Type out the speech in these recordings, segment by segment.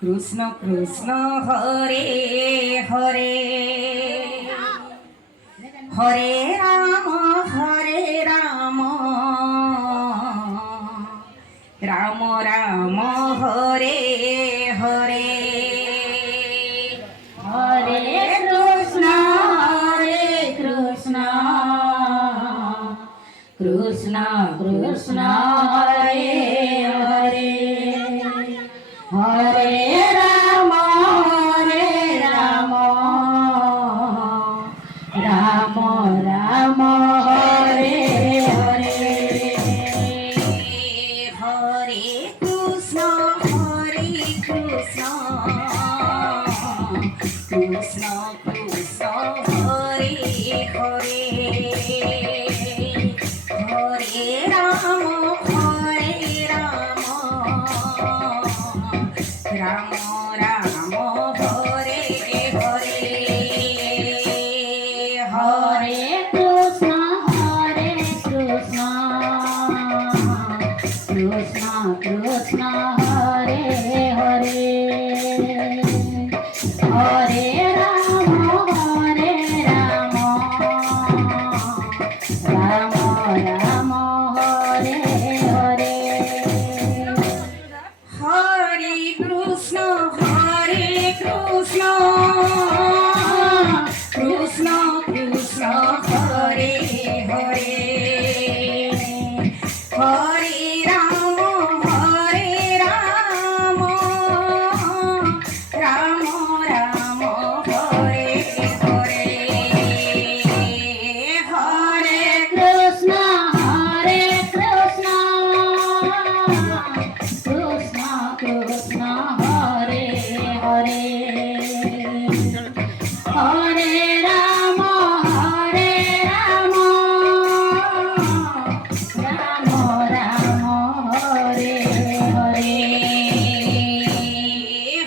Krishna Krishna Hare Hare Hare Ram Ram Ram Hare Hare Hare Krishna Krishna Krishna Hare Hare Hare Ram Ram Ram Hare Hare Hare Krishna Krishna Krishna Hare Hare Hare Ram Ram Ram Hare Hare Hare Krishna Krishna Krishna Hare Hare Hare Ram Ram Ram Hare Hare Hare Krishna Krishna Krishna Hare Hare Hare Ram Ram Ram Hare Hare Hare Krishna Krishna Krishna Hare Hare Hare Ram Ram Ram Hare Hare Hare Krishna Krishna Krishna Hare Hare Hare Ram Ram Hare Hare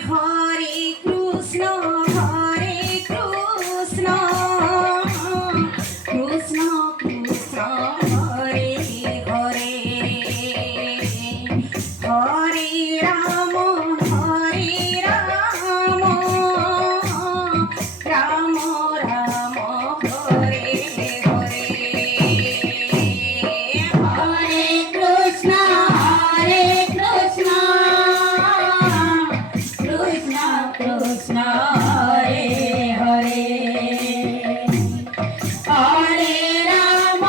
Hare Krishna Krishna Krishna Hare Hare Hare Ram Ram Ram Hare Hare Hare Krishna Krishna Krishna Hare Hare Hare Ram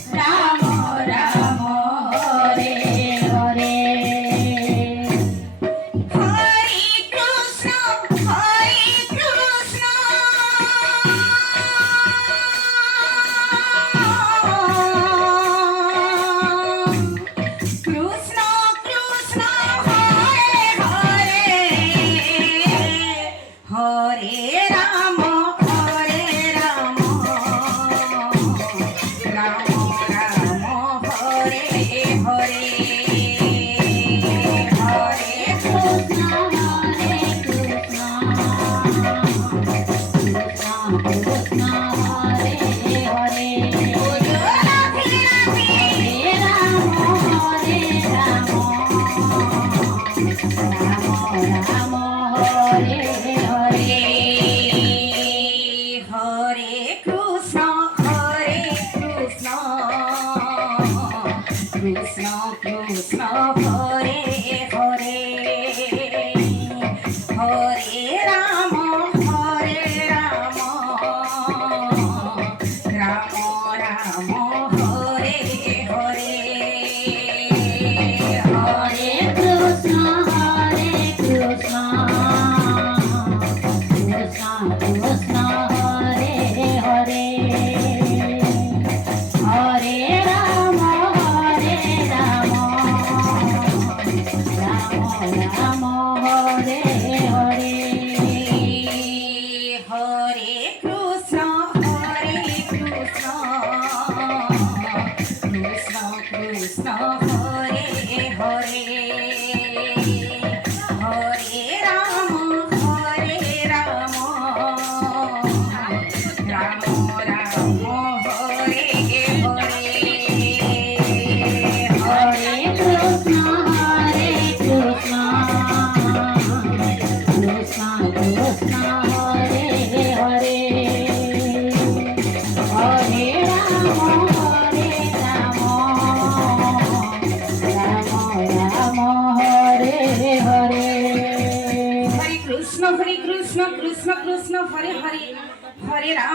Ram Ram Hare Hare Hare Krishna Hare Krishna Krishna Hare Hare Radhe Radhe Hare Ram Ram Hare Hare Hare Krishna Krishna Krishna Hare Hare Hare Ram Ram Ram Hare Hare Hare Krishna Krishna Krishna Hare Hare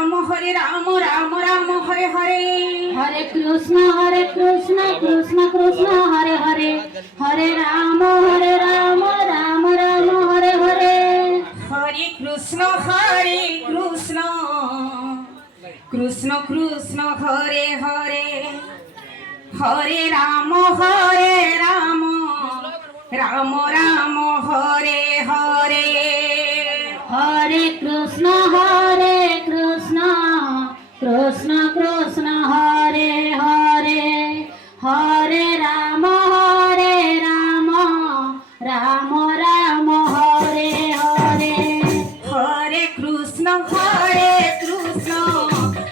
Hare Ram Ram Ram Hare Hare Hare Krishna Krishna Krishna Hare Hare Hare Ram Ram Ram Hare Hare Hare Krishna Krishna Krishna Hare Hare Hare Ram Ram Ram Hare Hare Hare Krishna Krishna Krishna Hare Hare Hare Ram Ram Ram Hare Hare Hare Krishna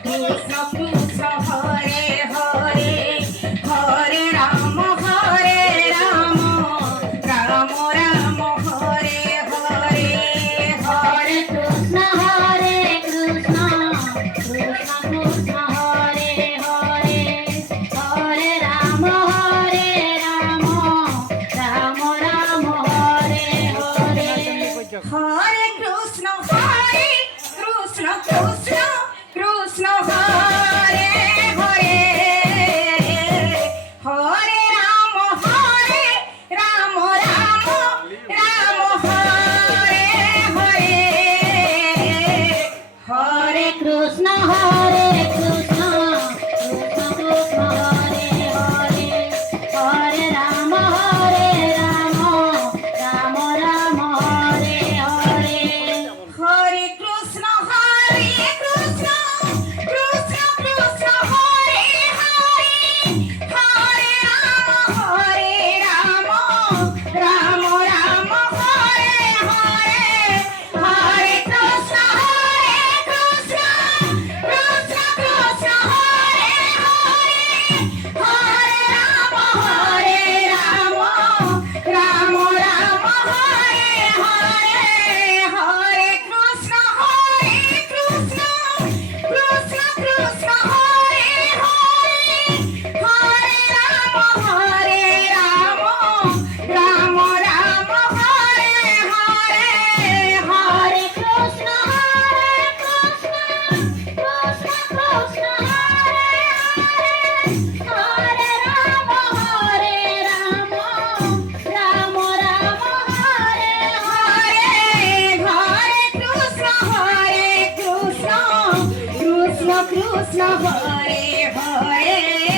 Krishna Krishna Hare Hare Hare Ram Ram Ram Hare Hare Hare Krishna Krishna Krishna Hare Hare Hare Ram Ram Ram Hare Hare Hare Krishna Krishna Krishna Hare Hare Hare Ram Ram Hare Hare Hare Krishna Krishna Krishna Hare Hare Hare Ram Ram Hare Hare Hare Krishna Krishna Krishna Hare Hare Hare Ram Ram Hare Hare Hare Krishna Krishna Krishna Hare Hare Hare Ram Ram Hare Hare Hare Krishna Krishna Krishna Hare Hare Hare Ram Ram Hare Hare Hare Krishna Krishna Hare Ram Ram Hare Hare Hare Krishna Krishna Krishna Hare Hare